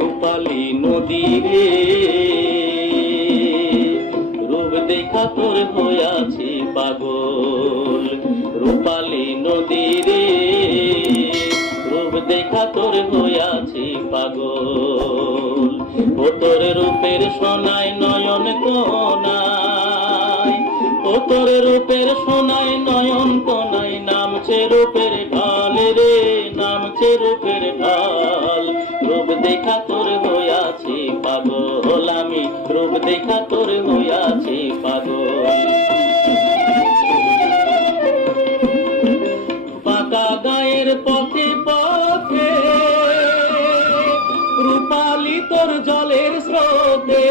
রূপালী নদী রে, রূপ দেখা তোর হইয়াছি পাগল। রূপালী নদী রে, রূপ দেখা তোর হইয়াছি পাগল। ও তোর রূপের সোনায় নয়ন কোনায়, ও তোর রূপের সোনায় নয়ন কোনায় নামছে রূপের ঢাল রে, নামছে রূপের ঢাল। রূপ দেখা তোর হইয়াছি পাগল, আমি রূপ দেখা তোর হইয়াছি পাগল। বাঁকা গায়ের পথে পথে রূপালী তোর জলের স্রোতে,